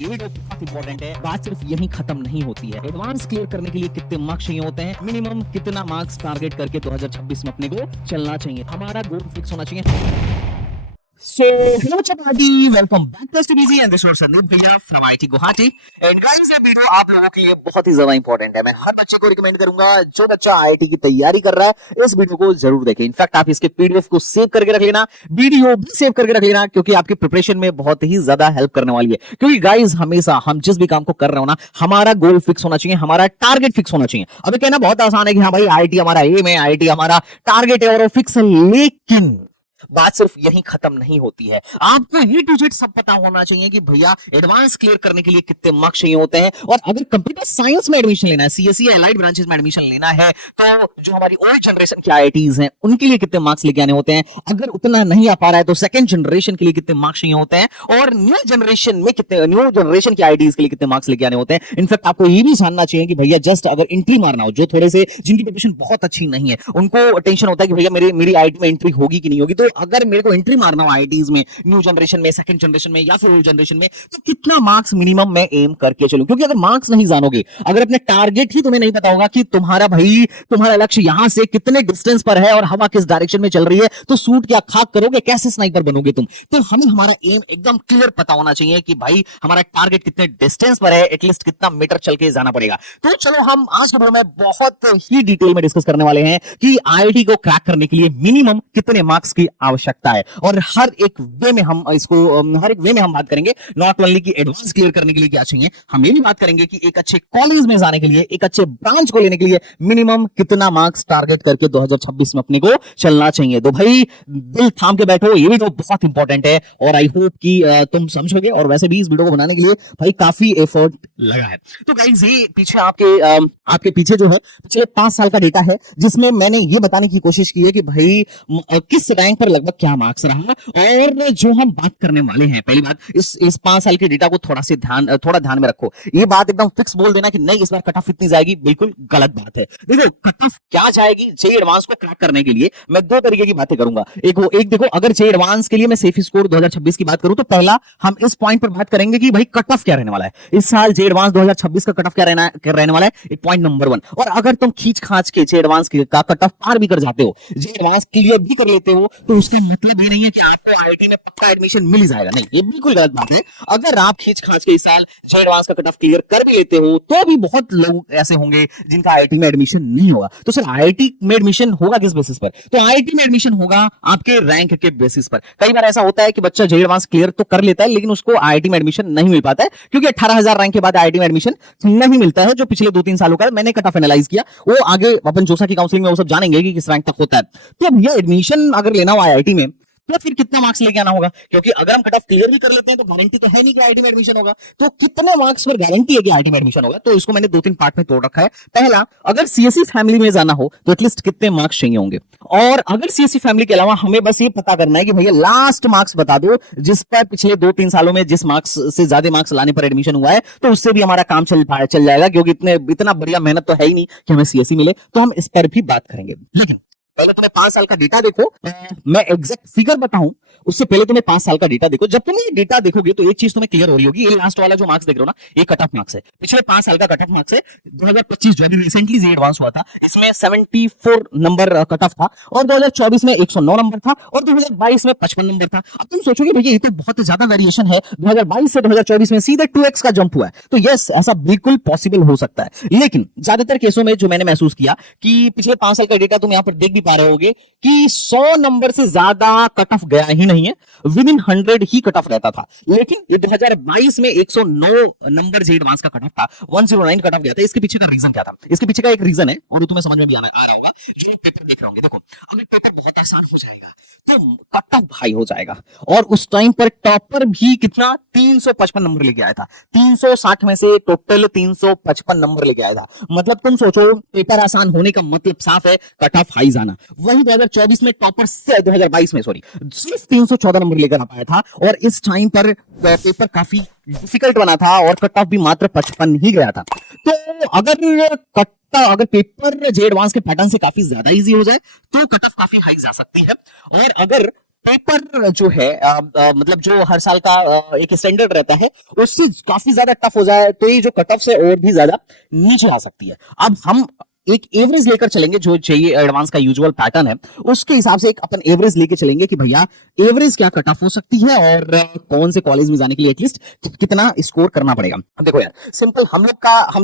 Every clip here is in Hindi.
ये वीडियो बहुत इंपॉर्टेंट है। बात सिर्फ यही खत्म नहीं होती है। एडवांस क्लियर करने के लिए कितने मार्क्स चाहिए होते हैं, मिनिमम कितना मार्क्स टारगेट करके 2026 में अपने को चलना चाहिए, हमारा गोल फिक्स होना चाहिए। So, hello everybody, welcome back to STBZ and this is Sandeep Bhaiya from IIT Guwahati. And guys, ये वीडियो आप लोगों के लिए बहुत ही ज्यादा इंपॉर्टेंट है। मैं हर बच्चे को रिकमेंड करूंगा, जो बच्चा IIT की तैयारी कर रहा है इस वीडियो को जरूर देखें। इनफैक्ट आप इसके पीडीएफ को सेव करके रख लेना, वीडियो भी सेव करके रख लेना, क्योंकि आपकी प्रिपरेशन में बहुत ही ज्यादा हेल्प करने वाली है। क्योंकि गाइज हमेशा हम जिस भी काम को कर रहे हो ना, हमारा गोल फिक्स होना चाहिए, हमारा टारगेट फिक्स होना चाहिए। अभी कहना बहुत आसान है कि हाँ भाई IIT हमारा एम है, IIT हमारा टारगेट है और फिक्स है, लेकिन बात सिर्फ यही खत्म नहीं होती है। आपको ये टू जेड सब पता होना चाहिए कि भैया एडवांस क्लियर करने के लिए कितने मार्क्स चाहिए होते हैं, और अगर कंप्यूटर साइंस में एडमिशन लेना है, सीएसई एलाइड ब्रांचेस में एडमिशन लेना है, तो जो हमारी ओल्ड जनरेशन की आईआईटीज हैं उनके लिए कितने मार्क्स लेके आने होते हैं। अगर उतना नहीं आ पा रहा है तो सेकंड जनरेशन के लिए कितने मार्क्स चाहिए होते हैं, और न्यू जनरेशन की आईआईटीज के लिए कितने मार्क्स लेके आने होते हैं। इनफैक्ट आपको ये भी जानना चाहिए कि भैया जस्ट अगर एंट्री मारना हो, जो थोड़े से जिनकी प्रिपरेशन बहुत अच्छी नहीं है, उनको टेंशन होता है कि भैया मेरी आईआईटी में एंट्री होगी कि नहीं होगी, तो अगर मेरे को एंट्री मारना हो आईआईटीज में, न्यू जनरेशन में, सेकंड जनरेशन में या फिर ओल्ड जनरेशन में, तो कितना मार्क्स मिनिमम मैं एम करके चलूं। क्योंकि अगर मार्क्स नहीं जानोगे, अगर अपने टारगेट ही तुम्हें नहीं पता होगा कि तुम्हारा लक्ष्य यहां से कितने डिस्टेंस पर है और हवा किस डायरेक्शन में चल रही है, तो सूट क्या खाक करोगे, कैसे स्नाइपर बनोगे तुम। तो हमें हमारा एम एकदम क्लियर पता होना चाहिए कि भाई हमारा टारगेट कितने डिस्टेंस पर है, एटलीस्ट कितना मीटर चल के जाना पड़ेगा। तो चलो हम आज के वीडियो में बहुत ही डिटेल में डिस्कस करने वाले हैं कि आईआईटी को क्रैक करने के लिए मिनिमम कितने मार्क्स की आवश्यकता है, और हर एक वे में हम बात करेंगे। नॉट ओनली कि एडवांस क्लियर करने के लिए क्या चाहिए, हम ये भी बात करेंगे कि एक अच्छे कॉलेज में जाने के लिए, एक अच्छे ब्रांच को लेने के लिए मिनिमम कितना मार्क्स टारगेट करके 2026 में अपने को चलना चाहिए। तो भाई दिल थाम के बैठो, ये भी तो बहुत इंपॉर्टेंट है और आई होप कि तुम समझोगे। और वैसे भी इस वीडियो को बनाने के लिए भाई काफी एफर्ट लगा है। तो गाइस ये पीछे आपके पीछे जो है पिछले 5 साल का डेटा है, जिसमें मैंने ये बताने की कोशिश की है कि भाई किस रैंक पर लगभग क्या मार्क्स रहा। और जो हम बात करने वाले हैं, पहली बात इस 5 साल के डेटा को थोड़ा ध्यान में रखो। ये बात एकदम फिक्स बोल देना कि नहीं इस बार कट ऑफ इतनी जाएगी, बिल्कुल गलत बात है। देखो कट ऑफ क्या जाएगी, जेईई एडवांस को क्रैक करने के लिए मैं 2 तरीके की बातें करूंगा। एक देखो, अगर जेईई एडवांस के लिए मैं सेफ स्कोर 2026 की बात करूं, तो पहला हम इस पॉइंट पर बात करेंगे कि भाई कट ऑफ क्या रहने वाला है इस साल। जेईई एडवांस 2026 का कट ऑफ क्या रहने वाला है, पॉइंट नंबर 1। और अगर तुम खींच खांच के जेईई एडवांस का कट ऑफ पार भी कर जाते हो, जेईई एडवांस क्लियर भी कर लेते हो, तो उसका मतलब ये नहीं है कि आपको आईआईटी में पक्का एडमिशन मिल ही जाएगा। नहीं, ये बिल्कुल गलत बात है। अगर आप खींच खांच के इस साल जेईई एडवांस का कट ऑफ क्लियर कर भी लेते हो, तो भी बहुत लोग ऐसे होंगे जिनका आईआईटी में एडमिशन नहीं होगा। तो सर आईआईटी में एडमिशन होगा किस बेसिस पर? तो आईआईटी में एडमिशन होगा आपके रैंक के बेसिस पर। कई बार ऐसा होता है कि बच्चा जेईई एडवांस क्लियर तो कर लेता है, लेकिन उसको आईआईटी में एडमिशन नहीं मिल पाता है, क्योंकि 18,000 रैंक के बाद आईआईटी में एडमिशन नहीं मिलता है। जो पिछले 2-3 सालों का मैंने कट ऑफ एनालाइज किया, वो आगे अपन जोसा की काउंसलिंग में वो सब जानेंगे कि किस रैंक तक होता है। तो भैया एडमिशन अगर लेना हो आईआईटी में, तो फिर कितना मार्क्स लेके आना होगा? क्योंकि अगर हम कट ऑफ क्लियर भी कर लेते हैं तो गारंटी तो है नहीं कि आईआईटी में एडमिशन होगा। तो कितने मार्क्स पर गारंटी है कि आईआईटी में एडमिशन होगा? तो इसको मैंने 2-3 पार्ट में तोड़ रखा है। पहला, अगर सीएसई फैमिली में जाना हो तो एटलीस्ट कितने मार्क्स चाहिए होंगे। और अगर सीएसई फैमिली के अलावा हमें बस ये पता करना है कि भैया लास्ट मार्क्स बता दो जिस पर पिछले 2-3 सालों में जिस मार्क्स से ज्यादा मार्क्स लाने पर एडमिशन हुआ है, तो उससे भी हमारा काम चल जाएगा। क्योंकि इतना बढ़िया मेहनत तो है ही नहीं कि हमें सीएसई मिले, तो हम इस पर भी बात करेंगे। लेकिन पहले तुम्हें 5 साल का डेटा देखो, मैं एग्जैक्ट फिगर बताऊं उससे पहले तुम्हें 5 साल का डेटा देखो। जब तुम ये डेटा देखोगे तो एक चीज तुम्हें क्लियर हो रही होगी, ये लास्ट वाला जो मार्क्स देख रहे हो ना, ये कट ऑफ मार्क्स है। पिछले 5 साल का कट ऑफ मार्क्स है। 2025 जो अभी रिसेंटली जेईई एडवांस हुआ था, इसमें 74 नंबर कट ऑफ था, और 2024 में 109 नंबर था, और 2022 में 55 नंबर था। अब तुम सोचोगे भैया ये तो बहुत ज्यादा वेरिएशन है, 2022 से 2024 में सीधे 2x का जंप हुआ है। तो यस, ऐसा बिल्कुल पॉसिबल हो सकता है। लेकिन ज्यादातर केसों में जो मैंने महसूस किया कि पिछले 5 साल का डेटा तुम यहां पर देख भी पा रहे होगे कि 100 नंबर से ज्यादा कट ऑफ गया ही नहीं है, with in 100 he cut off रहता था। लेकिन ये 2022 में 109 नंबर जेईई एडवांस का कट ऑफ था, 109 कट ऑफ गया था। इसके पीछे का रीजन क्या था? इसके पीछे का एक रीजन है, और तुम्हें समझ में भी आ रहा होगा। जो पेपर देख रहे होंगे, देखो अगर पेपर बहुत आसान हो जाएगा तो कट ऑफ हाई हो जाएगा। और उस टाइम पर टॉपर भी कितना 355 नंबर लेके आया था। 360 में से टोटल 355 नंबर लेके आया था। मतलब तुम सोचो, पेपर आसान होने का मतलब साफ है कट ऑफ हाई जाना। वही 2024 में टॉपर से 2022 में सिर्फ 314 नंबर लेकर आ पाया था, और इस टाइम पर पेपर काफी डिफिकल्ट बना था और कट ऑफ भी मात्र 55 ही गया था। तो अगर पेपर जेईई एडवांस के पैटर्न से काफी ज्यादा इजी हो जाए तो कट ऑफ काफी हाई जा सकती है। और अगर पेपर जो है मतलब जो हर साल का एक स्टैंडर्ड रहता है उससे काफी ज्यादा टफ हो जाए तो ये जो कट ऑफ है और भी ज्यादा नीचे आ सकती है। अब हम एक एवरेज लेकर चलेंगे, जो जेईई एडवांस का यूजुअल पैटर्न है उसके हिसाब से एक अपन एवरेज लेके चलेंगे कि भैया एवरेज क्या कट ऑफ हो सकती है और कौन से कॉलेज में जाने के लिए एटलीस्ट कितना स्कोर करना पड़ेगा। अब देखो यार, सिंपल हम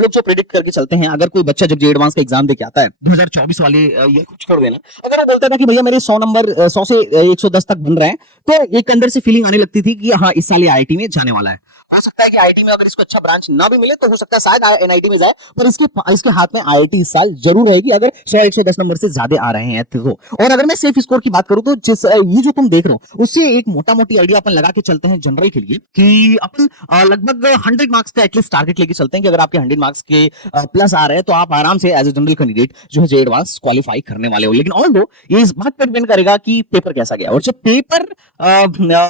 लोग जो प्रेडिक्ट करके चलते हैं, अगर कोई बच्चा जब जेईई एडवांस का एग्जाम देके आता है 2024 वाले ये कुछ छोड़ देना, अगर वो बोलता था कि भैया मेरे 100 नंबर 100 से 110 तक बन रहे हैं, तो एक अंदर से फीलिंग आने लगती थी कि हाँ इस साल ये आईआईटी में जाने वाला है। हो सकता है कि आईआईटी में अगर इसको अच्छा ब्रांच ना भी मिले तो हो सकता है शायद एनआईटी में जाए, पर इसके हाथ में आईआईटी इस साल जरूर रहेगी अगर 100-110 नंबर से ज्यादा आ रहे हैं तो। और अगर मैं सेफ स्कोर की बात करूं तो ये जो तुम देख रहे हो उससे एक मोटा मोटी आइडिया अपन लगा के चलते हैं जनरल के लिए कि अपन लगभग 100 मार्क्स का एटलीस्ट टारगेट लेके चलते हैं कि अगर आपके 100 मार्क्स के प्लस आ रहे हैं तो आप आराम से एज ए जनरल कैंडिडेट जो है जेईई एडवांस क्वालिफाई करने वाले हो। लेकिन ऑल्दो ये इस बात पर डिपेंड करेगा कि पेपर कैसा गया, और जब पेपर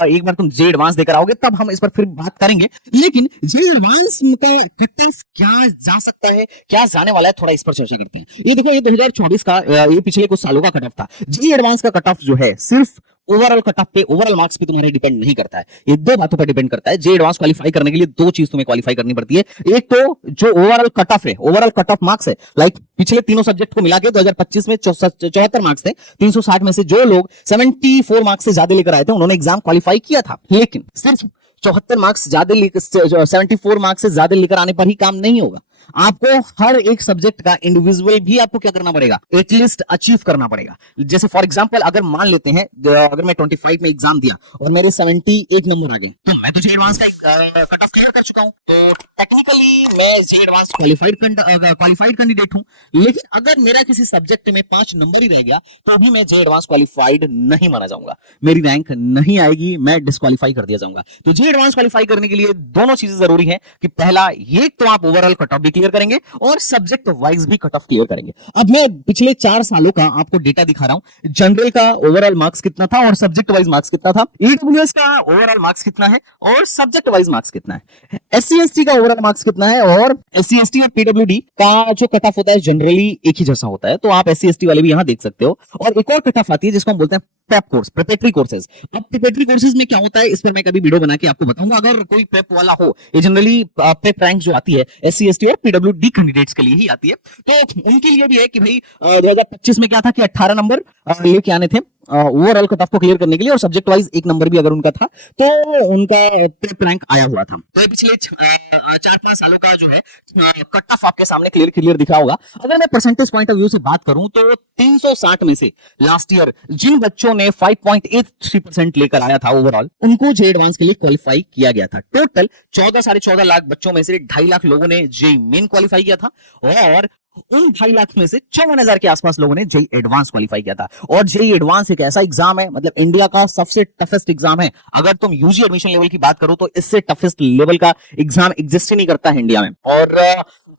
एक बार तुम जेईई एडवांस देकर आओगे तब हम इस पर फिर बात करेंगे। लेकिन जेईई एडवांस का कट ऑफ क्या जा सकता है, क्या जाने वाला है, थोड़ा इस पर चर्चा करते हैं। ये देखो, ये 2024 का ये पिछले कुछ सालों का कट ऑफ था। जेईई एडवांस का कट ऑफ जो है सिर्फ ओवरऑल कट ऑफ पे, ओवरऑल मार्क्स पे तुम्हारे डिपेंड नहीं करता है, ये दो बातों पर डिपेंड करता है। जेईई एडवांस क्वालिफाई करने के लिए दो चीज तुम्हें क्वालिफाई करनी पड़ती है। एक तो जो ओवरऑल कट ऑफ है, ओवरऑल कट ऑफ मार्क्स है, लाइक पिछले तीनों सब्जेक्ट को मिला के 2025 में 74 मार्क्स थे, 360 में से जो लोग 74 मार्क्स से ज्यादा लेकर आए थे उन्होंने एग्जाम क्वालिफाई किया था। लेकिन सिर्फ 74 मार्क्स ज्यादा 74 मार्क्स से ज्यादा लेकर आने पर ही काम नहीं होगा, आपको हर एक सब्जेक्ट का इंडिविजुअल भी आपको क्या करना पड़ेगा, एटलीस्ट अचीव करना पड़ेगा। जैसे फॉर एग्जांपल अगर मान लेते हैं अगर मैं 25 में एग्जाम दिया और मेरे 78 नंबर आ गए तो मैं तो जेईई एडवांस का कट ऑफ क्लियर कर चुका हूं, तो टेक्निकली मैं जेईई एडवांस क्वालिफाइड कैंडिडेट हूं। लेकिन अगर मेरा किसी सब्जेक्ट में 5 नंबर ही रह गया तो अभी मैं जेईई एडवांस क्वालिफाइड नहीं माना जाऊंगा, मेरी रैंक नहीं आएगी, मैं डिस्क्वालीफाई कर दिया जाऊंगा। तो जेईई एडवांस क्वालिफाई करने के लिए दोनों चीजें जरूरी है कि पहला ये तो आप ओवरऑल कट ऑफ क्लियर करेंगे और सब्जेक्ट वाइज भी कट ऑफ क्लियर करेंगे। अब मैं पिछले 4 सालों का आपको डेटा दिखा रहा हूं, जनरल का ओवरऑल मार्क्स कितना था और सब्जेक्ट वाइज मार्क्स कितना था, ईडब्ल्यूएस का ओवरऑल मार्क्स कितना है और सब्जेक्ट वाइज मार्क्स कितना है, एससी एसटी का ओवरऑल मार्क्स कितना है, और एससी एसटी और पीडब्ल्यूडी का जो कट ऑफ होता है जनरली एक ही जैसा होता है, तो आप एससी एसटी वाले भी यहां देख सकते हो। और एक और कट ऑफ आती है जिसको हम बोलते हैं प्रेप कोर्स, प्रिपरेटरी कोर्सेज। अब प्रिपरेटरी कोर्सेज में क्या होता है इस पर मैं कभी वीडियो बना के आपको बताऊंगा, अगर कोई प्रेप वाला हो। ये जनरली प्रेप रैंक जो आती है एससी एसटी और पीडब्ल्यूडी कैंडिडेट्स के लिए ही आती है, तो उनके लिए भी है कि भाई 2025 में क्या था कि 18 नंबर लेके आने थे ओवरऑल कट ऑफ को क्लियर करने के लिए, और सब्जेक्ट वाइज एक नंबर भी अगर उनका था तो उनका प्रेप रैंक आया हुआ था। तो ये पिछले 4-5 सालों का जो है कट ऑफ आपके सामने क्लियर दिखा होगा। अगर मैं परसेंटेज पॉइंट ऑफ व्यू से बात करूं तो 360 में से लास्ट ईयर जिन बच्चों ने 5.83% लेकर आया था ओवरऑल, उनको जेईई एडवांस के लिए क्वालिफाई किया गया था। टोटल 14-14.5 लाख बच्चों में से 2.5 लाख लोगों ने जेईई मेन क्वालिफाई किया था, और उन 2.5 लाख में से 54,000 के आसपास लोगों ने जेईई एडवांस क्वालिफाई किया था। और जेईई एडवांस एक ऐसा एग्जाम है, मतलब इंडिया का सबसे टफेस्ट एग्जाम है। अगर तुम यूजी एडमिशन लेवल की बात करो तो इससे टफेस्ट लेवल का एग्जाम एग्जिस्ट ही नहीं करता है इंडिया में। और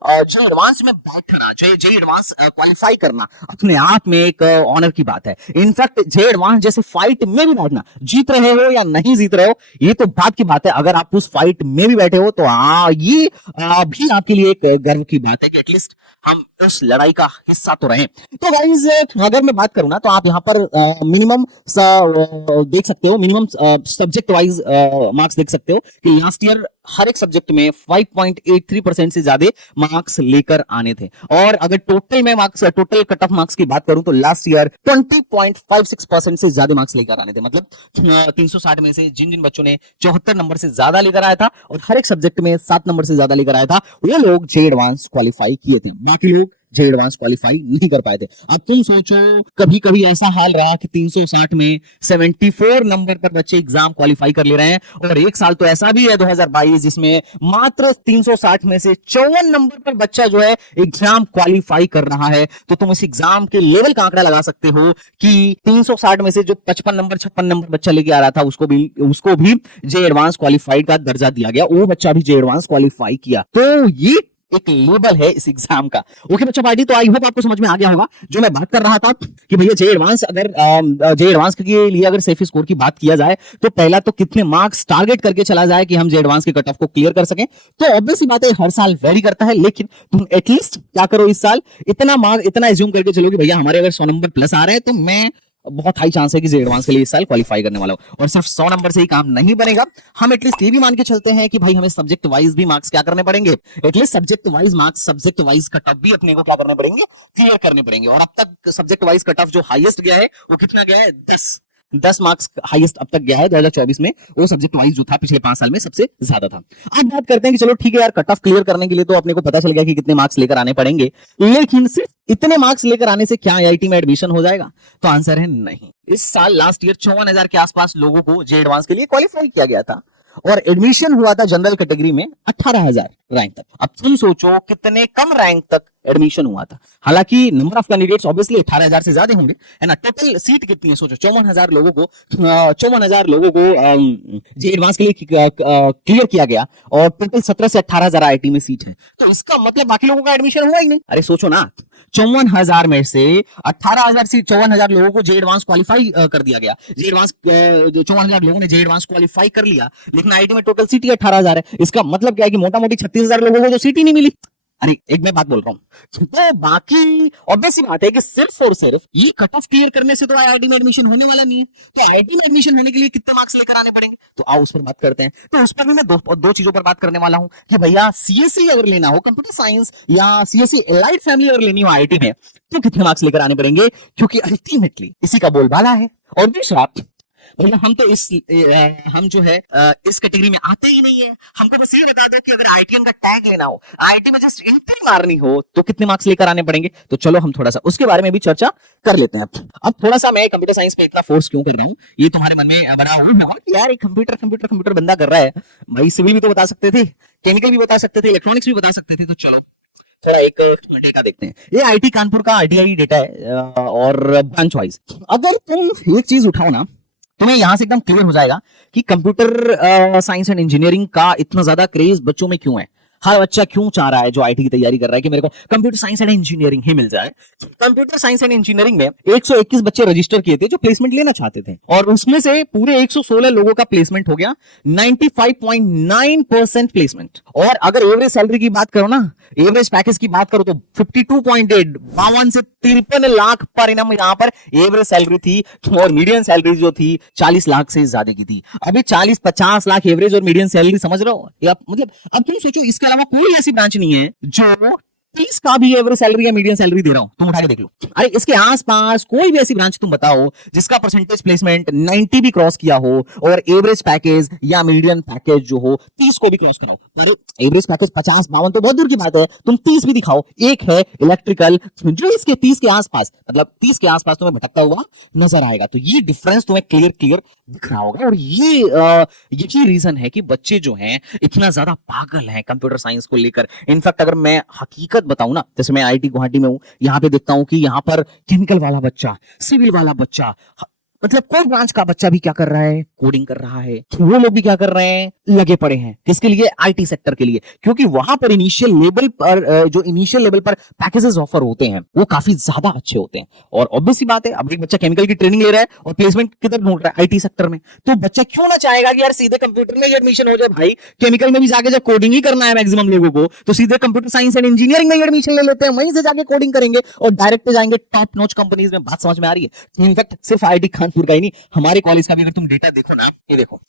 जेईई एडवांस में बैठना, जेईई एडवांस क्वालिफाई करना अपने आप में एक ऑनर की बात है। इनफैक्ट जेईई एडवांस जैसे फाइट में भी बैठना, जीत रहे हो या नहीं जीत रहे हो ये तो बात की बात है, अगर आप उस फाइट में भी बैठे हो तो ये भी आपके लिए एक गर्व की बात है कि एटलीस्ट हम उस लड़ाई का हिस्सा तो रहे। तो गाइस अगर मैं बात करूं ना तो आप यहां पर मिनिमम देख सकते हो, मिनिमम सब्जेक्ट वाइज मार्क्स देख सकते हो कि लास्ट ईयर हर एक सब्जेक्ट में 5.83% से ज्यादा मार्क्स लेकर आने थे। और अगर टोटल में marks, total cut off marks की बात करूं तो लास्ट ईयर 20.56% से ज्यादा मार्क्स लेकर आने थे। मतलब 360 में से जिन जिन बच्चों ने 74 नंबर से ज्यादा लेकर आया था और हर एक सब्जेक्ट में 7 नंबर से ज्यादा लेकर आया था, वो लोग जेईई एडवांस क्वालिफाई किए थे, बाकी लोग जेईई एडवांस क्वालिफाई नहीं कर पाए थे। अब तुम सोचो कभी कभी ऐसा हाल रहा कि 360 में 74 नंबर पर बच्चे एग्जाम क्वालिफाई कर ले रहे हैं, और एक साल तो ऐसा भी है 2022 जिसमें मात्र 360 में से 54 नंबर पर बच्चा जो है एग्जाम क्वालिफाई कर रहा है। तो तुम इस एग्जाम के लेवल का आंकड़ा लगा सकते हो कि 360 में से जो 55 नंबर 56 नंबर बच्चा लेके आ रहा था उसको भी जेईई एडवांस क्वालिफाइड का दर्जा दिया गया, वो बच्चा भी जेईई एडवांस क्वालिफाई किया। तो ये एक लेवल है इस एग्जाम का। ओके बच्चा पार्टी, तो आई होप आपको समझ में आ गया होगा जो मैं बात कर रहा था कि भैया जेईई एडवांस, अगर जेईई एडवांस के लिए अगर सेफ स्कोर की बात किया जाए तो पहला तो कितने मार्क्स टारगेट करके चला जाए कि हम जेईई एडवांस के कट ऑफ को क्लियर कर सकें। तो ऑब्वियस बात है हर साल वेरी करता है, लेकिन तुम एटलीस्ट क्या करो इस साल इतना एज्यूम करके चलो कि भैया हमारे अगर 100 नंबर प्लस आ रहे हैं तो मैं बहुत हाई चांस है कि जे एडवांस के लिए इस साल क्वालिफाई करने वाला हो। और सिर्फ 100 नंबर से ही काम नहीं बनेगा, हम एटलीस्ट ये भी मान के चलते हैं कि भाई हमें सब्जेक्ट वाइज भी मार्क्स क्या करने पड़ेंगे, at least subject wise marks, subject wise cut off भी अपने को क्या करने पड़ेंगे, क्लियर करने पड़ेंगे। और अब तक सब्जेक्ट वाइज कट ऑफ जो हाईएस्ट गया है वो कितना गया है, 10 मार्क्स हाईएस्ट अब तक गया है 2024 में, वो सब्जेक्ट वाइज जो था पिछले 5 साल में सबसे ज्यादा था। अब बात करते हैं कि चलो ठीक है यार, कट ऑफ क्लियर करने के लिए तो अपने को पता चल गया कि कितने मार्क्स लेकर आने पड़ेंगे, लेकिन सिर्फ इतने मार्क्स लेकर आने से क्या आईआईटी में एडमिशन हो जाएगा? तो आंसर है नहीं। इस साल लास्ट ईयर 54,000 के आसपास लोगों को जे एडवांस के लिए क्वालिफाई किया गया था और एडमिशन हुआ था जनरल कैटेगरी में 18,000 रैंक तक। अब तुम सोचो कितने कम रैंक तक एडमिशन हुआ था। हालांकि नंबर ऑफ कैंडिडेट्स ऑब्वियसली 18,000 से ज्यादा होंगे, है ना। टोटल सीट कितनी है सोचो, 54,000 लोगों को, 54,000 लोगों को जे एडवांस के लिए क्लियर किया गया और टोटल 17 से 18,000 आईआईटी में सीट है। तो इसका मतलब बाकी लोगों का एडमिशन हुआ ही नहीं। अरे सोचो ना, 54,000 में से 18,000 सीट, 54,000 लोगों को जे एडवांस क्वालिफाई कर दिया गया। जे एडवांस 54,000 लोगों ने जे एडवांस क्वालिफाई कर लिया, लेकिन आईआईटी में टोटल सीट ही 18,000 है। इसका मतलब क्या है कि मोटा मोटी 36,000 लोगों को तो सीट ही नहीं मिली। अरे एक मैं बात बोल रहा हूं, तो बाकी ऑब्वियस सी बात है कि सिर्फ और सिर्फ ये कट ऑफ क्लियर करने से तो आईआईटी में एडमिशन होने वाला नहीं है। तो आईआईटी में एडमिशन होने के लिए कितने मार्क्स लेकर आने पड़ेंगे, तो आओ उस पर बात करते हैं। तो उस पर भी मैं दो चीजों पर बात करने वाला हूं कि भैया सीएससी अगर लेना हो, कंप्यूटर साइंस या सीएससी एलाइड फैमिली अगर लेनी हो आईआईटी में, तो कितने मार्क्स लेकर आने पड़ेंगे, क्योंकि अल्टीमेटली इसी का बोलबाला है। और दूसरा, भैया हम तो हम जो है इस कैटेगरी में आते ही नहीं है। हमको बस ये बता दो कि अगर आईआईटीएम का टैग लेना हो, आईआईटी में जस्ट एंट्री मारनी हो, तो कितने मार्क्स लेकर आने पड़ेंगे। तो चलो हम थोड़ा सा उसके बारे में भी चर्चा कर लेते हैं। अब थोड़ा सा मैं कंप्यूटर साइंस पे इतना फोर्स क्यों कर रहा हूँ, ये तुम्हारे मन में बना हुआ कि यार एक कंप्यूटर बंदा कर रहा है, भाई सिविल भी तो बता सकते थे, केमिकल भी बता सकते थे, इलेक्ट्रॉनिक्स भी बता सकते थे। तो चलो थोड़ा एक डेटा देखते हैं। ये आईटी कानपुर का आरटीआई डेटा है और ब्रांच वाइज अगर तुम एक चीज उठाओ ना, तुम्हें यहां से एकदम क्लियर हो जाएगा कि कंप्यूटर साइंस एंड इंजीनियरिंग का इतना ज्यादा क्रेज बच्चों में क्यों है। हर बच्चा क्यों चाह रहा है जो आईटी की तैयारी कर रहा है कि मेरे को कंप्यूटर साइंस एंड इंजीनियरिंग ही मिल जाए। कंप्यूटर साइंस एंड इंजीनियरिंग में 121 बच्चे रजिस्टर किए थे जो प्लेसमेंट लेना चाहते थे, और उसमें से पूरे 116 लोगों का प्लेसमेंट हो गया, 95.9% प्लेसमेंट। और अगर एवरेज सैलरी की बात करो ना, एवरेज पैकेज की बात करो तो 52.8, 52 से 53 लाख पर इनम यहाँ पर एवरेज सैलरी थी, और मीडियन सैलरी जो थी 40 लाख से ज्यादा की थी। अभी 40-50 लाख एवरेज और मीडियन सैलरी, समझ रहे हो या मतलब। अब तुम सोचो इसके अलावा कोई ऐसी ब्रांच नहीं है जो 30 का भी एवरेज सैलरी या मीडियम सैलरी दे रहा हूं, तुम उठा के देख लो। अरे इसके आसपास कोई भी ऐसी ब्रांच तुम बताओ जिसका परसेंटेज प्लेसमेंट 90 भी क्रॉस किया हो और एवरेज पैकेज या मीडियम पैकेज जो हो 30 को भी क्रॉस कराओ। अरे एवरेज पैकेज 50-52 तो बहुत दूर की बात है, तुम 30 भी दिखाओ। एक है इलेक्ट्रिकल जो इसके 30 के आसपास, मतलब 30 के आसपास तुम्हें भटकता हुआ नजर आएगा। तो ये डिफरेंस तुम्हें क्लियर दिख रहा होगा, और यही रीजन है कि बच्चे जो हैं इतना ज्यादा पागल हैं कंप्यूटर साइंस को लेकर। इनफैक्ट अगर मैं हकीकत बताऊं ना, जैसे मैं आईआईटी गुवाहाटी में हूं, यहां पे देखता हूं कि यहां पर केमिकल वाला बच्चा, सिविल वाला बच्चा, मतलब कोई ब्रांच का बच्चा भी क्या कर रहा है, कोडिंग कर रहा है। वो लोग भी क्या कर रहे हैं, लगे पड़े हैं किसके लिए, आईटी सेक्टर के लिए, क्योंकि वहां पर इनिशियल लेवल पर पैकेजेस ऑफर होते हैं वो काफी ज्यादा अच्छे होते हैं। और ऑब्वियसली बात है, अब एक बच्चा केमिकल की ट्रेनिंग ले रहा है और प्लेसमेंट किधर ढूंढ रहा है, आईटी सेक्टर में, तो बच्चा क्यों ना चाहेगा कि यार सीधे कंप्यूटर में ही एडमिशन हो जाए। भाई केमिकल में भी जाके जब कोडिंग ही करना है मैक्सिमम लोगों को, तो सीधे कंप्यूटर साइंस एंड इंजीनियरिंग में एडमिशन ले लेते हैं, वहीं से जाके कोडिंग करेंगे और डायरेक्ट जाएंगे टॉप नॉच कंपनीज में। बात समझ में आ रही है। इनफैक्ट सिर्फ आईआईटी कानपुर का ही नहीं, हमारे कॉलेज का भी अगर तुम डेटा देखो ना, ये देखो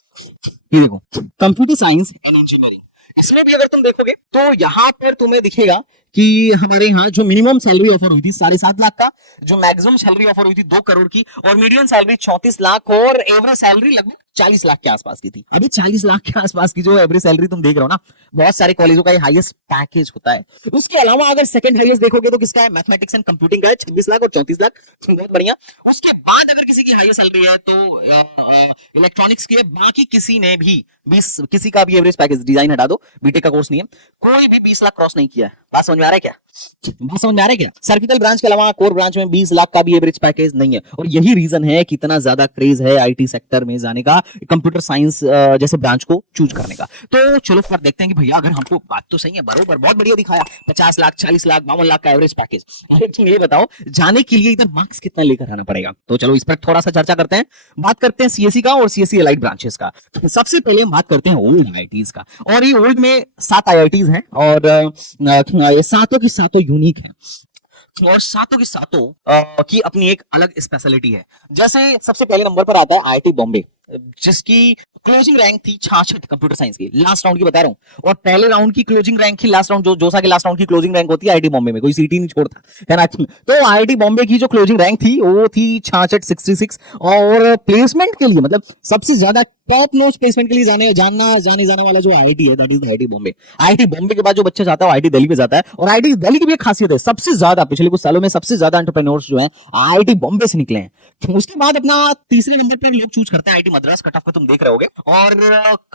कंप्यूटर साइंस एंड इंजीनियरिंग, इसमें भी अगर तुम देखोगे तो यहां पर तुम्हें दिखेगा कि हमारे यहाँ जो मिनिमम सैलरी ऑफर हुई थी 7.5 लाख का, जो मैक्सिमम सैलरी ऑफर हुई थी 2 करोड़ की, और मीडियम सैलरी 34 लाख और एवरेज सैलरी लगभग 40 लाख के आसपास की थी। अभी 40 लाख के आसपास की जो एवरेज सैलरी तुम देख रहे हो ना, बहुत सारे कॉलेजों का ये हाईएस्ट पैकेज होता है। उसके अलावा अगर सेकंड हाईएस्ट देखोगे तो किसका है, मैथमेटिक्स एंड कंप्यूटिंग का है, 26 लाख और 34 लाख, बहुत बढ़िया। उसके बाद अगर किसी की हाईएस्ट सैलरी है तो इलेक्ट्रॉनिक्स की है। बाकी किसी ने भी किसी का भी एवरेज पैकेज, डिजाइन हटा दो, बीटेक का कोर्स नहीं है, कोई भी 20 लाख क्रॉस नहीं किया है। बात समझ में आ रहा है क्या? बात समझ में आ रहा है क्या? सर्किटल ब्रांच के अलावा कोर ब्रांच में 20 लाख का भी एवरेज पैकेज नहीं है। और यही रीजन है कि इतना ज्यादा क्रेज है आईटी सेक्टर में जाने का, कंप्यूटर साइंस जैसे ब्रांच को चूज करने का। तो चलो फिर देखते हैं कि भैया अगर हमको, बात तो सही है, बरोबर बहुत बढ़िया दिखाया, 50 लाख, 40 लाख, 52 लाख का एवरेज पैकेज। अरे तुम ये बताओ जाने के लिए इधर मार्क्स कितना लेकर आना पड़ेगा। तो चलो इस पर थोड़ा सा चर्चा करते हैं। बात करते हैं सीएससी का और सीएससी एलाइड ब्रांचेस का। सबसे पहले हम बात करते हैं ओल्ड आईआईटीज का, और ये ओल्ड में 7 आईआईटीज हैं और 7 की 7 यूनिक है। और सातों की सातों की अपनी एक अलग स्पेशलिटी है। जैसे सबसे पहले नंबर पर आता है आईआईटी बॉम्बे, जिसकी क्लोजिंग रैंक थी 66 कंप्यूटर साइंस की, लास्ट राउंड की बता रहा हूं। और पहले राउंड की क्लोजिंग रैंक थी, लास्ट राउंड जो जोसा के लास्ट राउंड की क्लोजिंग रैंक होती है आईआईटी बॉम्बे में, कोई सीटी नहीं छोड़ता है ना। तो आईआईटी बॉम्बे की जो क्लोजिंग रैंक थी वो थी 66 और प्लेसमेंट के लिए मतलब सबसे ज्यादा टॉप नॉच प्लेसमेंट के लिए जाने जाने वाला जो आईआईटी है that is IIT Bombay. IIT Bombay के बाद जो बच्चा जाता है आईआईटी दिल्ली में जाता है। और आईआईटी दिल्ली की भी एक खासियत है, सबसे ज्यादा पिछले कुछ सालों में सबसे ज्यादा एंटरप्रेन्योर्स जो हैं आईआईटी बॉम्बे से निकले हैं। उसके बाद अपना तीसरे नंबर पर लोग चूज करते हैं आईआईटी मद्रास, कट ऑफ में तुम देख रहे होगे। और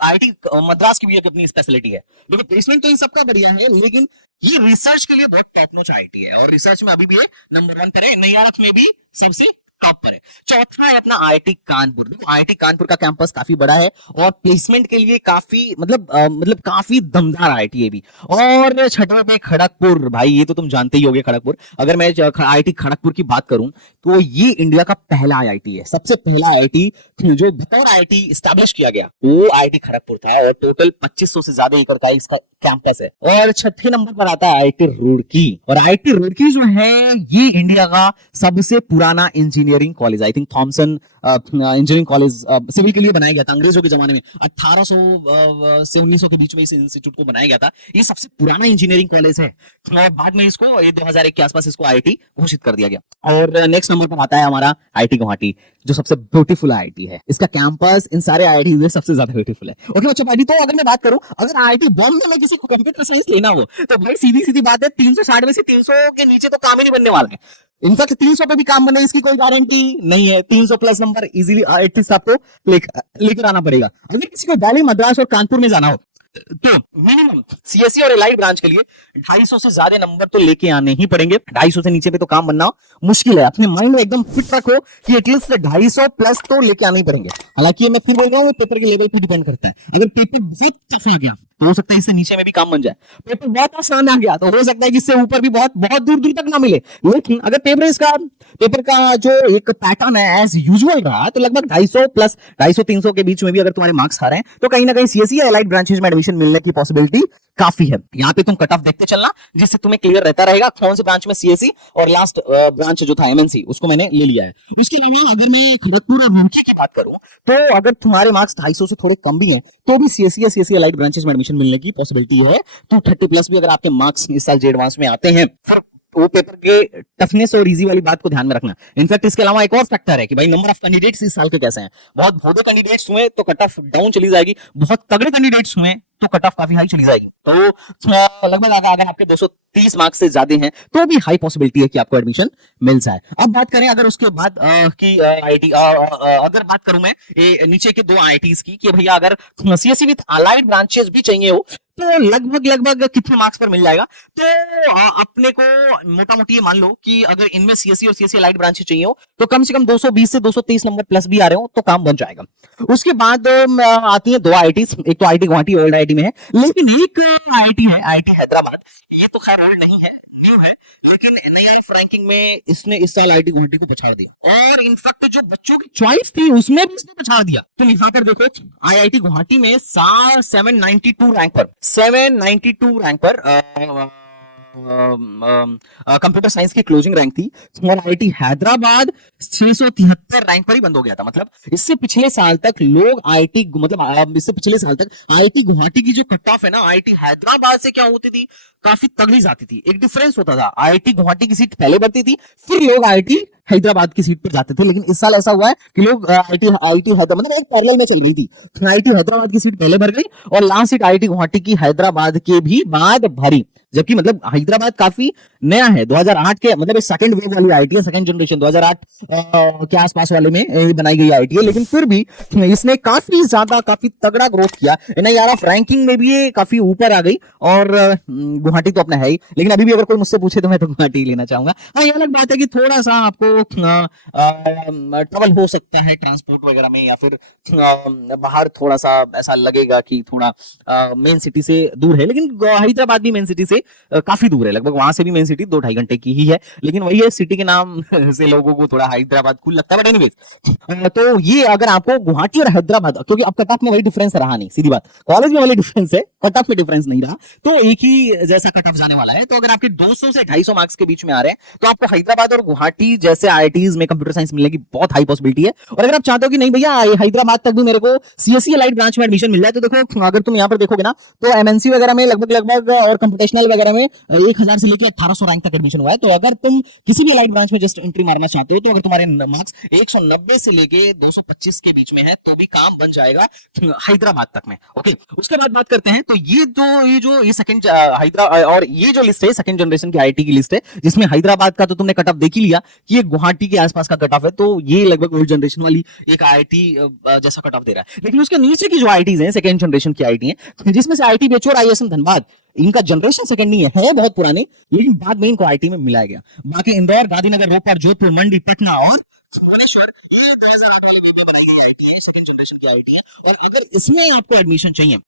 आईआईटी मद्रास की भी एक अपनी स्पेशलिटी है। देखो प्लेसमेंट तो इन सबका बढ़िया है, लेकिन ये रिसर्च के लिए बहुत टॉप नॉच आईआईटी है और रिसर्च में अभी भी ये नंबर 1 पर है, नैयारख में भी सबसे टॉप पर है। चौथा है अपना आईआईटी कानपुर। देखो आईआईटी कानपुर का कैंपस काफी बड़ा है और प्लेसमेंट के लिए काफी मतलब काफी दमदार आईआईटी है भी। और छठवा पे खड़गपुर, भाई ये तो तुम जानते ही होगे खड़गपुर। अगर मैं आईआईटी खड़गपुर की बात करूं तो ये इंडिया का पहला आईआईटी है, सबसे पहला आईआईटी जो बतौर आईआईटी एस्टैब्लिश किया गया वो आईआईटी खड़गपुर था और टोटल 2500 से ज्यादा एकड़ का इसका कैंपस है। और छठे नंबर पर आता है आईआईटी रुड़की। और आईआईटी रुड़की जो है ये इंडिया का सबसे पुराना engineering college, I think Thomson engineering college civil के लिए बनाया गया था अंग्रेजों के जमाने में, 1800 से 1900 के बीच में इस इंस्टीट्यूट को बनाया गया था। ये सबसे पुराना इंजीनियरिंग कॉलेज है और बाद में इसको 2001 के आसपास इसको आईआईटी घोषित कर दिया गया। और नेक्स्ट नंबर पर आता है हमारा आईआईटी गुवाहाटी, जो सबसे ब्यूटीफुल आईआईटी है। इसका कैंपस इन सारे आईआईटी में सबसे ज्यादा ब्यूटीफुल है। ओके बच्चों, तो अगर मैं बात करूं, अगर आईआईटी बॉम्बे में किसी को कंप्यूटर साइंस लेना हो तो भाई सीधी सीधी बात है 360 में से 300 के नीचे तो काम ही नहीं बनने वाला है। इनफैक्ट 300 पे भी काम बने इसकी कोई गारंटी नहीं है। 300 प्लस नंबर इजीली एटलीस्ट आपको लेकर आना पड़ेगा। अगर किसी को दिल्ली, मद्रास और कानपुर में जाना हो तो मिनिमम सीएससी और एलाइड ब्रांच के लिए 250 से ज्यादा नंबर तो लेके आने ही पड़ेंगे। 250 से नीचे पे तो काम बनना मुश्किल है। अपने माइंड में एकदम फिट रखो कि एटलीस्ट 250 प्लस तो लेके आने ही पड़ेंगे। हालांकि मैं फिर बोल रहा हूँ पेपर के लेवल पे डिपेंड करता है। अगर पेपर बहुत टफ आ गया तो हो सकता है इससे नीचे में भी काम बन जाए। पेपर बहुत आसान आ गया तो हो सकता है कि इससे ऊपर भी बहुत बहुत दूर दूर तक ना मिले। लेकिन अगर पेपर का जो एक पैटर्न है एज यूजुअल रहा तो लगभग 250 प्लस 250-300 के बीच में भी अगर तुम्हारे मार्क्स आ रहे हैं तो कहीं ना कहीं सीएससी या एलाइड ब्रांचेज में एडमिशन मिलने की पॉसिबिलिटी काफी है। यहाँ पे तुम कट ऑफ देखते चलना जिससे तुम्हें क्लियर रहता रहेगा कौन से ब्रांच में सीएससी और लास्ट ब्रांच जो था एमएनसी उसको मैंने ले लिया है। इसके अलावा अगर मैं खड़गपुर और रूड़की की बात करूं तो अगर तुम्हारे मार्क्स 250 से थोड़े कम भी हैं तो भी सीएससी या सीएससी एलाइड ब्रांचेज में एडमिशन मिलने की पॉसिबिलिटी है। तो 30 प्लस भी अगर आपके मार्क्स इस साल जे एडवांस में आते हैं, वो पेपर के टफनेस और इजी वाली बात को ध्यान में रखना। इनफैक्ट इसके अलावा एक और फैक्टर है कि भाई नंबर ऑफ कैंडिडेट्स इस साल के कैसे हैं। बहुत भोदे कैंडिडेट्स हुए तो कट ऑफ डाउन चली जाएगी, बहुत तगड़े कैंडिडेट्स हुए तो कट ऑफ काफी हाई चली जाएगी। तो लगभग अगर आपके 230 मार्क्स से ज्यादा हैं तो भी हाई पॉसिबिलिटी है कि आपको एडमिशन मिल जाए। अब बात करें अगर उसके बाद की आईआईटी, अगर बात करूं मैं नीचे के दो आईआईटीज की कि भैया अगर सीएससी विद अलाइड ब्रांचेस भी चाहिए हो तो लगभग कितने मार्क्स पर मिल जाएगा। तो अपने को मोटा मोटी ये मान लो कि अगर इनमें सीएससी और सीएससी एलाइड ब्रांचेस चाहिए हो तो कम से कम 220 से 230 नंबर प्लस भी आ रहे हो तो काम बन जाएगा। उसके बाद आती है दो आईआईटीज, एक तो आईआईटी गुवाहाटी ओल्ड आईआईटी में है, लेकिन एक आईआईटी है आईआईटी हैदराबाद। ये तो खैर ओल्ड नहीं है, न्यू है, लेकिन नई रैंकिंग में इसने इस साल आईआईटी गुवाहाटी को पछाड़ दिया और इनफैक्ट जो बच्चों की चॉइस थी उसमें भी इसने पछाड़ दिया। तो यहाँ पर देखो आईआईटी गुवाहाटी में 792 रैंक पर कंप्यूटर साइंस की क्लोजिंग रैंक थी और आईआईटी हैदराबाद 673 रैंक पर ही बंद हो गया था। मतलब इससे पिछले साल तक लोग आईआईटी इससे पिछले साल तक आईआईटी गुवाहाटी की जो कट ऑफ है ना आईआईटी हैदराबाद से क्या होती थी, काफी तगड़ी जाती थी। एक डिफरेंस होता था, आईआईटी गुवाहाटी की सीट पहले बढ़ती थी फिर लोग आईआईटी हैदराबाद की सीट पर जाते थे। लेकिन इस साल ऐसा हुआ है कि लोग आईआईटी हैदराबाद मतलब एक पैरेलल में चल रही थी, आईआईटी हैदराबाद की सीट पहले भर गई और लास्ट सीट आईआईटी गुवाहाटी की हैदराबाद के भी बाद भरी। जबकि मतलब हैदराबाद काफी नया है, 2008 के मतलब सेकंड वेव वाली आईआईटी है, सेकंड जनरेशन 2008 के आसपास वाले में बनाई गई आईआईटी है। लेकिन फिर भी इसने काफी ज्यादा काफी तगड़ा ग्रोथ किया। एनआईआरएफ रैंकिंग में भी ये काफी ऊपर आ गई और गुवाहाटी तो अपना है ही, लेकिन अभी भी अगर कोई मुझसे पूछे तो मैं तो गुवाहाटी लेना चाहूंगा। हाँ, ये अलग बात है कि थोड़ा सा आपको ट्रबल हो सकता है ट्रांसपोर्ट वगैरह में या फिर बाहर थोड़ा सा ऐसा लगेगा कि थोड़ा मेन सिटी से दूर है, लेकिन हैदराबाद भी मेन सिटी से काफी दूर है, लगभग वहां से भी मेन सिटी सिटी 2-2.5 घंटे की ही है, लेकिन वही है सिटी के नाम से लोगों को थोड़ा हैदराबाद कूल लगता है, बट एनीवेज तो ये अगर आपको गुवाहाटी और हैदराबाद, क्योंकि अब कट ऑफ में वही डिफरेंस रहा नहीं, सीधी बात, कॉलेज में वही डिफरेंस है, कट ऑफ में डिफरेंस नहीं रहा, तो एक ही जैसा कट ऑफ जाने वाला है। तो अगर आपके 200 से 250 मार्क्स के बीच में आ रहे हैं तो आपको हैदराबाद और गुवाहाटी जैसे आईआईटीज में कंप्यूटर साइंस मिलने की बहुत हाई पॉसिबिलिटी है। और अगर आप चाहते हो कि नहीं भैया हैदराबाद तक भी मेरे को सीएससी लाइट ब्रांच में एडमिशन मिल जाए, तो देखो अगर तुम यहाँ पर देखोगे ना तो एमएनसी वगैरह में लगभग और कंप्यूटेशनल वगैरह में 1000 से लेकर 1800 रैंक तक एडमिशन हुआ है। तो अगर तुम किसी भी लाइट ब्रांच में जस्ट एंट्री मारना चाहते हो, तो अगर तुम्हारे मार्क्स 190 से लेके 225 के बीच में है तो भी काम बन जाएगा हैदराबाद तक में। ओके, उसके बाद बात करते हैं, तो ये सेकंड हैदराबाद और ये जो लिस्ट है सेकंड जनरेशन की आईआईटी की लिस्ट है, जिसमें हैदराबाद का तो तुमने कट ऑफ देख ही लिया कि ये गुवाहाटी के आसपास का कट ऑफ है, तो ये लगभग ओल्ड जनरेशन वाली एक आईआईटी जैसा कट ऑफ दे रहा है। लेकिन उसके नीचे की जो आईआईटीज हैं सेकंड जनरेशन की आईआईटी हैं, जिसमें से आईआईटी बेचोर आईएसएम धनबाद, इनका जनरेशन सेकंड नहीं है बहुत पुराने, लेकिन बाद में इनको आईआईटी में मिलाया गया। बाकी इंदौर, गांधीनगर, रोपड़, जोधपुर, मंडी, पटना और भुवनेश्वर, ये 10,000 वाली बनाई गई आईआईटी है, सेकंड जनरेशन की आईआईटी है। और अगर इसमें आपको एडमिशन चाहिए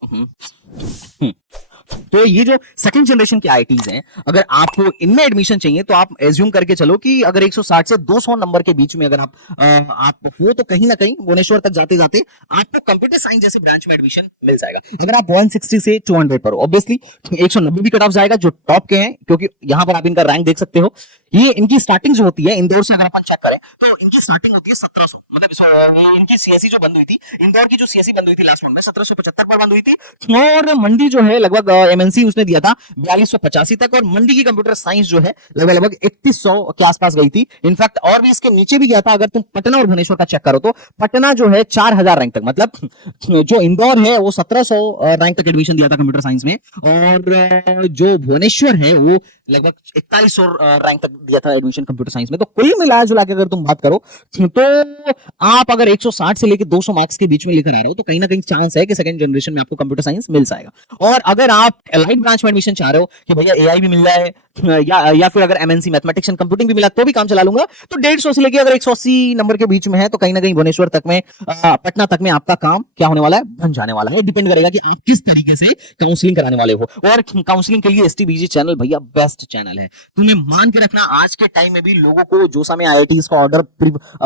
तो ये जो सेकंड जनरेशन की आईआईटीज हैं, अगर आपको इनमें एडमिशन चाहिए तो आप एज्यूम करके चलो कि अगर 160 से 200 नंबर के बीच में अगर आप हो तो कहीं ना कहीं भुवनेश्वर तक जाते जाते आपको कंप्यूटर साइंस जैसी ब्रांच में एडमिशन मिल जाएगा। अगर आप 160 से 200 पर हो, ऑब्वियसली 190 भी कट ऑफ जाएगा जो टॉप के हैं, क्योंकि यहां पर आप इनका रैंक देख सकते हो। ये इनकी स्टार्टिंग जो होती है इंदौर से, अगर अपन चेक करें तो इनकी स्टार्टिंग होती है 1700, मतलब इनकी सीएससी जो बंद हुई थी, इंदौर की जो सीएससी बंद हुई थी लास्ट राउंड में 1775 पर बंद हुई थी, और मंडी जो है लगभग एमएनसी उसने दिया था 4285 तक, और मंडी की कंप्यूटर साइंस जो है लगभग 3100 के आसपास गई थी। इनफैक्ट और भी इसके नीचे भी गया था। अगर तुम पटना और भुवनेश्वर का चेक करो तो पटना जो है 4000 रैंक तक, मतलब जो इंदौर है वो 1700 रैंक तक एडमिशन दिया था कंप्यूटर साइंस में, और जो भुवनेश्वर है वो लगभग 4100 रैंक तक दिया था एडमिशन कंप्यूटर साइंस में। तो कुल मिला जुला के अगर तुम बात करो तो आप अगर 160 से लेकर 200 मार्क्स के बीच में लेकर आ रहे हो तो कहीं ना कहीं चांस है कि सेकंड जनरेशन में आपको कंप्यूटर साइंस मिल जाएगा। और अगर आप एलाइड ब्रांच में एडमिशन चाह रहे हो कि भैया एआई भी मिल जाए या फिर अगर एमएनसी मैथमेटिक्स एंड कंप्यूटिंग भी मिला तो भी काम चला लूंगा, तो 150 से लेकर अगर 180 नंबर के बीच में है तो कहीं ना कहीं भुवनेश्वर तक में, पटना तक में आपका काम क्या होने वाला है, बन जाने वाला है। डिपेंड करेगा कि आप किस तरीके से काउंसलिंग कराने वाले हो। और काउंसलिंग के लिए एसटीबीजी चैनल भैया बेस्ट चैनल है। तुम्हें मान के रखना आज के टाइम में भी लोगों को जोसा में आईआईटीज का ऑर्डर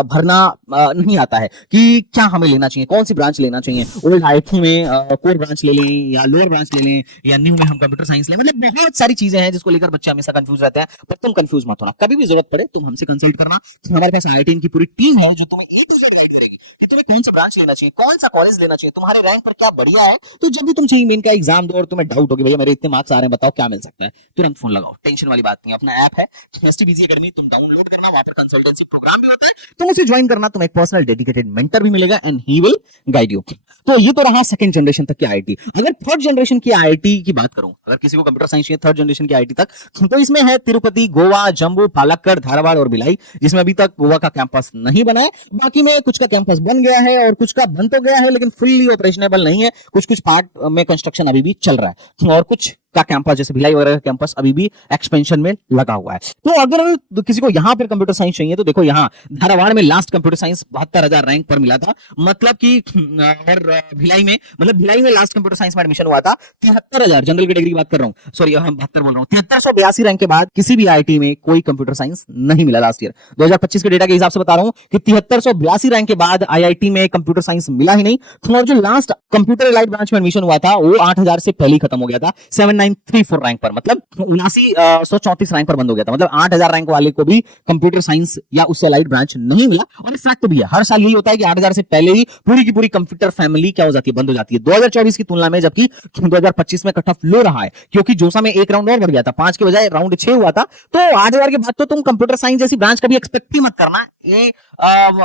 भरना नहीं आता है कि क्या हमें लेना चाहिए, कौन सी ब्रांच लेना चाहिए। ओल्ड आईआईटी में कोर ब्रांच ले लें या लोअर ब्रांच ले लें या न्यू में हम कंप्यूटर साइंस लें, मतलब बहुत सारी चीजें हैं जिसको लेकर बच्चे हमेशा कंफ्यूज रहते हैं। पर तुम कंफ्यूज मत होना, कभी भी जरूरत पड़े तुम हमसे कंसल्ट करना। हमारे पास आईआईटी की पूरी टीम है जो तुम्हें ए टू जेड गाइड करेगी कि तुम्हें कौन सा ब्रांच लेना चाहिए, कौन सा कॉलेज लेना चाहिए, तुम्हारे रैंक पर क्या बढ़िया है। तो जब भी तुम चाहिए मेन का एग्जाम दो और तुम्हें डाउट हो कि भैया मेरे इतने मार्क्स आ रहे हैं, बताओ क्या मिल सकता है, तुरंत फोन लगाओ, टेंशन वाली बात नहीं। अपना ऐप है एसटीबीजी एकेडमी, तुम डाउनलोड करना, वहां पर कंसल्टेंसी प्रोग्राम भी होता है, तुम उसे ज्वाइन करना, तुम्हें पर्सनल डेडिकेटेड मेंटर भी मिलेगा and he will guide you. तो ये तो रहा सेकंड जनरेशन तक की आईआईटी। अगर थर्ड जनरेशन की आईआईटी की बात करूं, अगर किसी को कंप्यूटर साइंस चाहिए थर्ड जनरेशन की आईआईटी तक, तो इसमें है तिरुपति, गोवा, जम्मू, पालक्कड़, धारवाड़ और भिलाई, जिसमें अभी तक गोवा का कैंपस नहीं बना है। बाकी में कुछ का कैंपस बन गया है और कुछ का बन तो गया है लेकिन फुल्ली ऑपरेशनेबल नहीं है, कुछ पार्ट में कंस्ट्रक्शन अभी भी चल रहा है, और कुछ का कैंपस जैसे भिलाई वगैरह का कैंपस अभी भी एक्सपेंशन में लगा हुआ है। तो अगर किसी को यहां पर कंप्यूटर साइंस चाहिए तो देखो यहां धारवाड़ में लास्ट कंप्यूटर साइंस 72,000 रैंक पर मिला था, मतलब कि और भिलाई में लास्ट कंप्यूटर साइंस में एडमिशन हुआ था 73,000, जनरल कैटेगरी की बात कर रहा हूं, सॉरी 72 बोल रहा हूं, 7382 रैंक के बाद किसी भी आईआईटी में कोई कंप्यूटर साइंस नहीं मिला लास्ट ईयर। 2025 के डेटा के हिसाब से बता रहा हूं कि 7382 रैंक के बाद आईआईटी में कंप्यूटर साइंस मिला ही नहीं। और जो लास्ट कंप्यूटर एलाइड ब्रांच में एडमिशन हुआ था वो 8000 से पहले ही खत्म हो गया था, 7934 रैंक पर, मतलब 7934 रैंक पर बंद हो गया था। मतलब 8000 रैंक वाले को भी कंप्यूटर साइंस या उससे एलाइड ब्रांच नहीं मिला। और फैक्ट भी है, हर साल यही होता है कि 8000 से पहले ही पूरी की पूरी कंप्यूटर फैमिली क्या हो जाती है, बंद हो जाती है 2024 की तुलना में, जबकि 2025 में कट ऑफ लो रहा है क्योंकि जोसा में एक राउंड और बढ़ गया था, 5 के बजाय राउंड 6 हुआ था। तो 8000 के बाद तो तुम कंप्यूटर साइंस जैसी ब्रांच कभी एक्सपेक्ट ही मत करना। ये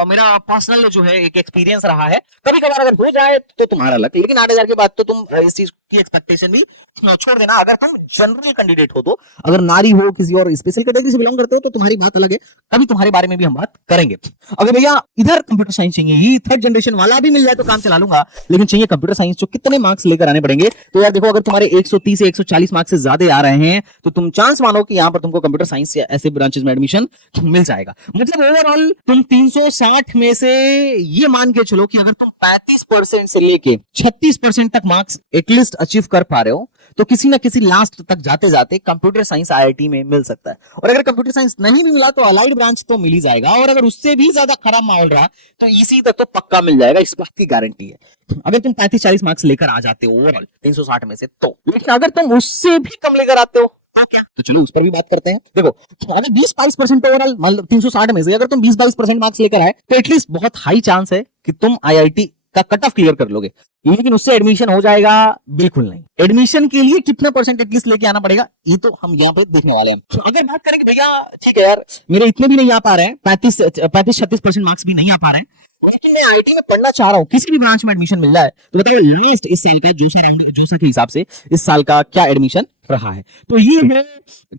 मेरा पर्सनल जो है एक एक्सपीरियंस रहा है, कभी कभार अगर हो जाए तो तुम्हारा लक, लेकिन 8000 के बाद तो तुम इस चीज की एक्सपेक्टेशन भी छोड़ देना। अगर तुम जनरल कैंडिडेट हो तो, अगर नारी हो, किसी और स्पेशल कैटेगरी से बिलोंग करते हो तो तुम्हारी बात अलग है, कभी तुम्हारे बारे में भी हम बात करेंगे। अगर भैया इधर कंप्यूटर साइंस चाहिए, ये थर्ड जनरेशन वाला भी मिल जाए तो काम चला लूंगा, लेकिन चाहिए कंप्यूटर साइंस, जो कितने मार्क्स लेकर आने पड़ेंगे। तो यार देखो, अगर तुम्हारे 130 से 140 मार्क्स से ज्यादा आ रहे हैं तो तुम चांस मानो कि यहां पर तुमको कंप्यूटर साइंस या ऐसे ब्रांचेस में एडमिशन मिल जाएगा। मतलब ओवरऑल तुम 360 में से ये मान के चलो कि अगर तुम 35% से लेके 36% तक मार्क्स एटलीस्ट अचीव कर पा रहे हो तो किसी ना किसी लास्ट तक जाते जाते कंप्यूटर साइंस आईआईटी में मिल सकता है। और अगर कंप्यूटर साइंस नहीं भी मिला तो अलाइड ब्रांच तो मिल ही जाएगा, और अगर उससे भी ज्यादा खराब माहौल रहा तो इसी तक तो पक्का मिल जाएगा, इस बात की गारंटी है। अगर तुम 35-40 मार्क्स लेकर आ जाते हो ओवरऑल 360 में से तो, लेकिन अगर तुम उससे भी कम लेकर आते हो तो चलो उस पर भी बात करते हैं। देखो अगर 20-22% ओवरऑल मतलब 360 में से अगर तुम 20-22% मार्क्स लेकर आए तो एटलीस्ट बहुत हाई चांस है कि तुम आईआईटी का कट ऑफ क्लियर कर लोगे, लेकिन उससे एडमिशन हो जाएगा बिल्कुल नहीं। एडमिशन के लिए कितना परसेंट एटलीस्ट लेके आना पड़ेगा ये तो हम यहाँ पे देखने वाले हैं। तो अगर बात करें कि भैया ठीक है यार मेरे इतने भी नहीं आ पा रहे हैं, 35-36% मार्क्स भी नहीं आ पा रहे हैं, लेकिन मैं आईआईटी में पढ़ना चाह रहा हूँ, किसी भी ब्रांच में एडमिशन मिल रहा है, तो बताओ लास्ट इस साल का जोसा के हिसाब से इस साल का क्या एडमिशन रहा है। तो ये है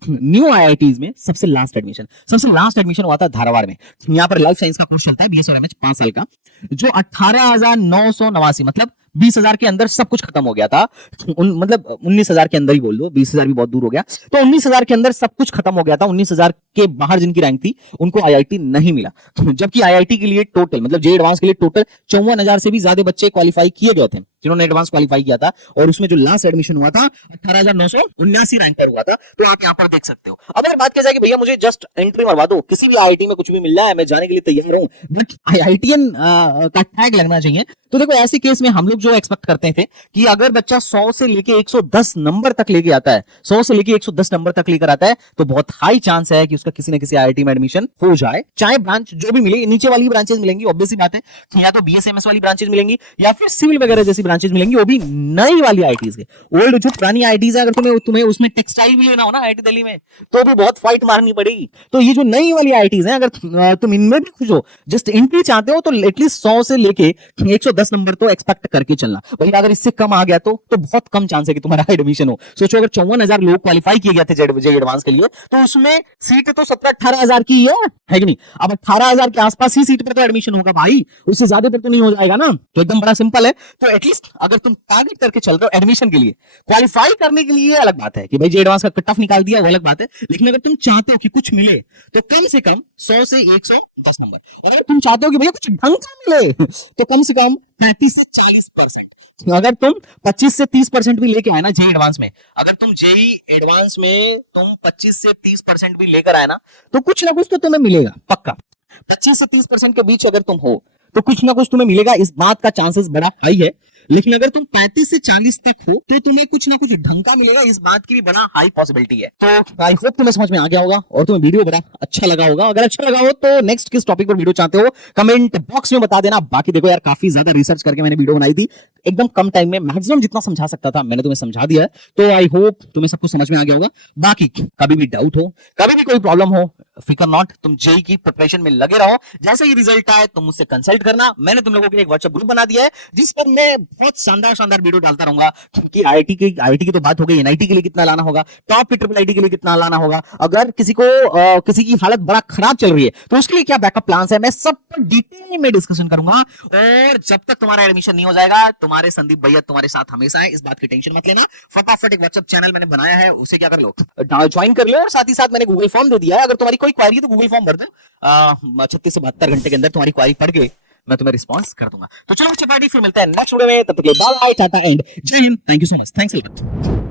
न्यू आईआईटीज में सबसे लास्ट एडमिशन हुआ था धारवाड़ में। यहाँ पर लाइफ साइंस का कोर्स चलता है बीएस और एमएच 5 साल का, जो 18,989 मतलब 20,000 के अंदर सब कुछ खत्म हो गया था। मतलब 19,000 के अंदर ही बोल दो, 20,000 भी बहुत दूर हो गया, तो 19,000 के अंदर सब कुछ खत्म हो गया था। 19,000 के बाहर जिनकी रैंक थी उनको आईआईटी नहीं मिला, जबकि आईआईटी के लिए टोटल मतलब जे एडवांस के लिए टोटल 54,000 से भी ज्यादा बच्चे क्वालिफाई किए गए थे जिन्होंने एडवांस क्वालिफाई किया था, और उसमें जो लास्ट एडमिशन हुआ था 18,979 रैंक पर हुआ था। तो आप यहाँ पर देख सकते हो। अब अगर बात की जाए कि भैया मुझे जस्ट एंट्री मरवा दो, किसी भी आईआईटी में कुछ भी मिल रहा है मैं जाने के लिए तैयार हूं, बट आईआईटीएन का टैग लगना चाहिए, तो देखो ऐसे केस में हम लोग जो एक्सपेक्ट करते थे कि अगर बच्चा 100 से लेके 110 नंबर तक लेके आता है, 100 से लेके 110 नंबर तक लेकर आता है, तो बहुत हाई चांस है कि उसका किसी ना किसी आईआईटी में एडमिशन हो जाए। चाहे ब्रांच जो भी मिले, नीचे वाली ब्रांचेस मिलेंगी ऑब्वियस सी बात है, या तो बीएसएमएस वाली ब्रांचेस मिलेंगी या फिर सिविल वगैरह जैसी ब्रांचेस मिलेंगी, वो भी नई वाली आईआईटीज के। ओल्ड जो पुरानी आईआईटीज है अगर तुम्हें उसमें टेक्सटाइल भी लेना हो ना आईआईटी दिल्ली में, तो भी बहुत फाइट मारनी पड़ेगी। तो ये जो नई वाली आईआईटीज है अगर तुम इनमें भी खुश हो, जस्ट एंट्री चाहते हो, तो एटलीस्ट 100 से लेके 110 नंबर तो एक्सपेक्ट करके चलना। भाई अगर इससे कम आ गया तो बहुत कम चांस है कि तुम्हारा एडमिशन हो। सोचो अगर 54,000 लोग क्वालिफाई किए गए थे जे एडवांस के लिए, तो उसमें सीट तो 17-18,000 की है कि नहीं। अब 18,000 के आसपास ही सीट पर तो एडमिशन होगा भाई, उससे ज्यादा पर तो नहीं हो जाएगा ना। तो एकदम बड़ा सिंपल है। तो एटलीस्ट अगर तुम टारगेट करके चल रहे हो एडमिशन के लिए, क्वालिफाई करने के लिए अलग बात है कि भाई जे एडवांस का कट ऑफ निकाल दिया वो अलग बात है, लेकिन अगर तुम चाहते हो कि कुछ मिले तो कम से कम 100 से 110 नंबर, और अगर तुम चाहते हो कि भैया कुछ ढंग का मिले तो कम से कम 35 से 40%। अगर तुम 25 से 30% भी लेके आए ना जे एडवांस में, अगर तुम जेई एडवांस में तुम 25 से 30% भी लेकर आए ना, तो कुछ ना कुछ तो तुम्हें मिलेगा पक्का। 25 से 30% के बीच अगर तुम हो तो कुछ ना कुछ तुम्हें मिलेगा, इस बात का चांसेस बड़ा हाई है। लेकिन अगर तुम 35 से 40 तक हो तो तुम्हें कुछ ना कुछ ढंग का मिलेगा, इस बात की भी बड़ा हाई पॉसिबिलिटी है। तो आई होप तुम्हें समझ में आ गया होगा और तुम्हें वीडियो बड़ा अच्छा लगा होगा। अगर अच्छा लगा हो तो नेक्स्ट किस टॉपिक पर वीडियो चाहते हो कमेंट बॉक्स में बता देना। बाकी देखो यार काफी ज्यादा रिसर्च करके मैंने वीडियो बनाई थी, एकदम कम टाइम में मैक्सिमम जितना समझा सकता था मैंने तुम्हें समझा दिया है। तो आई होप तुम्हें सब कुछ समझ में आ गया होगा। बाकी कभी भी डाउट हो, कभी भी कोई प्रॉब्लम हो, फिकर नॉट, तुम जेई की प्रिपरेशन में लगे रहो। जैसे ही रिजल्ट आए तुम मुझसे कंसल्ट करना। मैंने तुम लोगों के लिए एक व्हाट्सएप ग्रुप बना दिया है जिस पर मैं बहुत शानदार वीडियो डालता रहूंगा कि आईआईटी की तो बात हो गई, एनआईटी के लिए कितना लाना होगा, टॉप की ट्रिपल आईटी के लिए कितना लाना होगा, अगर किसी की हालत बड़ा खराब चल रही है तो उसके लिए क्या बैकअप प्लान है, मैं सब पर डिटेल में डिस्कशन करूंगा। और जब तक तुम्हारा एडमिशन नहीं हो जाएगा तुम्हारे संदीप भैया तुम्हारे साथ हमेशा है, इस बात की टेंशन मत लेना। फटाफट एक व्हाट्सएप चैनल मैंने बनाया है, उसे क्या कर लो ज्वाइन कर लो, और साथ ही साथ मैंने गूगल फॉर्म दे दिया है। अगर तुम्हारी कोई क्वेरी है तो गूगल फॉर्म भर दो, 36 से 72 घंटे के अंदर तुम्हारी क्वेरी पढ़ के मैं तुम्हें रिस्पॉन्स कर दूंगा। तो चलो चपाटी फिर मिलते हैं नेक्स्ट वीडियो में, तब तक के लिए बाय बाय टाटा एंड जय Hind. Thank you so much, thanks a lot.